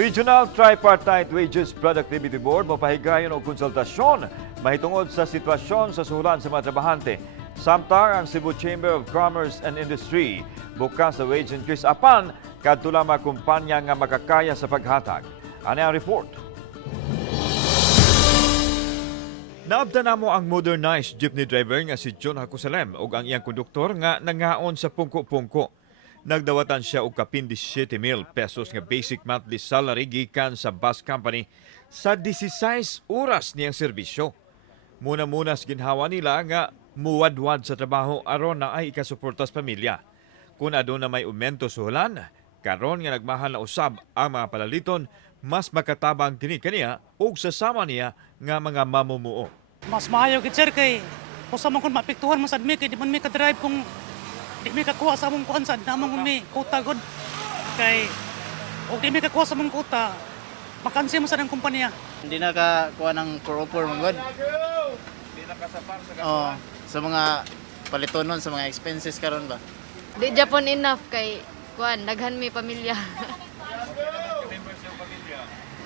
Regional Tripartite Wages Productivity Board mapahigayon og konsultasyon mahitungod sa sitwasyon sa suhulan sa mga trabahante. Samtang ang Cebu Chamber of Commerce and Industry bukas sa wage increase apan kadto lang mga kumpanya nga makakaya sa paghatag. Ani ang report. Naabtan namo ang modernized jeepney driver nga si John Hakusalem ug ang iyang konduktor nga nangaon sa pungko-pungko. Nagdawatan siya og kapin 17,000 pesos nga basic monthly salary gikan sa bus company sa 16 oras niyang serbisyo. Muna-munas ginhawa nila nga muwadwad sa trabaho aron na ay ikasuporta sa pamilya. Kung aduna may aumento suhulan, karon nga nagmahal na usab ang mga palaliton, mas makatabang kini kaniya ug sasama niya nga mga mamumuo. Mas maayo gid sir kay usa man kun mapiktuhan mo sad mi kay di man mi ka-drive kung di mi kakuha sa among kuan sad namang mi kuta god kay og di mi kakuha sa among kuta makansi mo sa ng kumpanya. Hindi na ka kuha ng core mong god. Hindi nakasapar sa Oo, sa mga palitonon, sa mga expenses karon ba? Di Japon enough kay kuan daghan mi pamilya.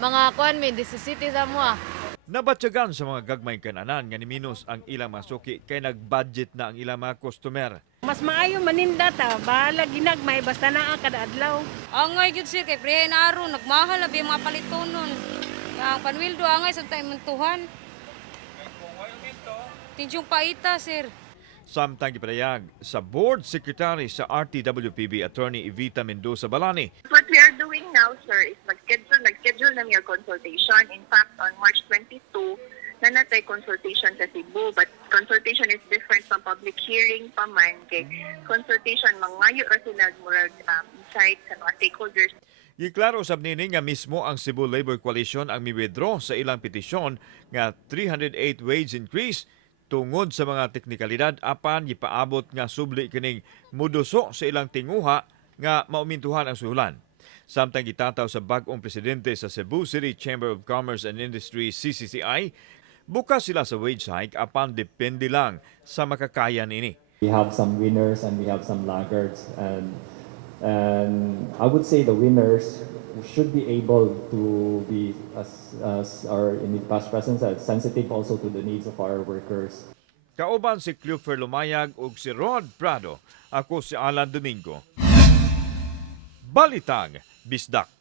Mga kuan mi disisity sa mua. Nabatyagan sa mga gagmay kananan nga niminos ang ilang masuki kay nag-budget na ang ilang mga customer. Mas maayo maninda ta, bahala ginagmay basta naa kada adlaw. Angay gyud sir kay pre na aron nagmahal na biya mga palitonon. Ang panwildo angay sa tayo mentuhan. Tinsyong paita sir. Samtang gipadayag sa board secretary sa RTWPB Attorney Evita Mendoza Balani. What we are doing now, sir, is nag-schedule na your consultation. In fact, on March 22, na natay consultation sa Cebu. But consultation is different from public hearing pa man. Kay consultation, mangayo ra sila murag insight sa mga stakeholders. Giklaro usab nini nga mismo ang Cebu Labor Coalition ang mi-withdraw sa ilang petisyon nga 308 wage increase tungod sa mga teknikalidad apan gipaabot nga subli kining muduso sa ilang tinguha nga maumintuhan ang suhulan. Samtang gitataw sa bag-ong presidente sa Cebu City Chamber of Commerce and Industry CCCI, bukas sila sa wage hike apan depende lang sa makakaya nini. We have some winners and we have some laggards, and I would say the winners should be able to be, as our in the past presence, sensitive also to the needs of our workers. Kauban si Cleofer Lumayag ug si Rod Prado. Ako si Alan Domingo. Balitang Bisdak.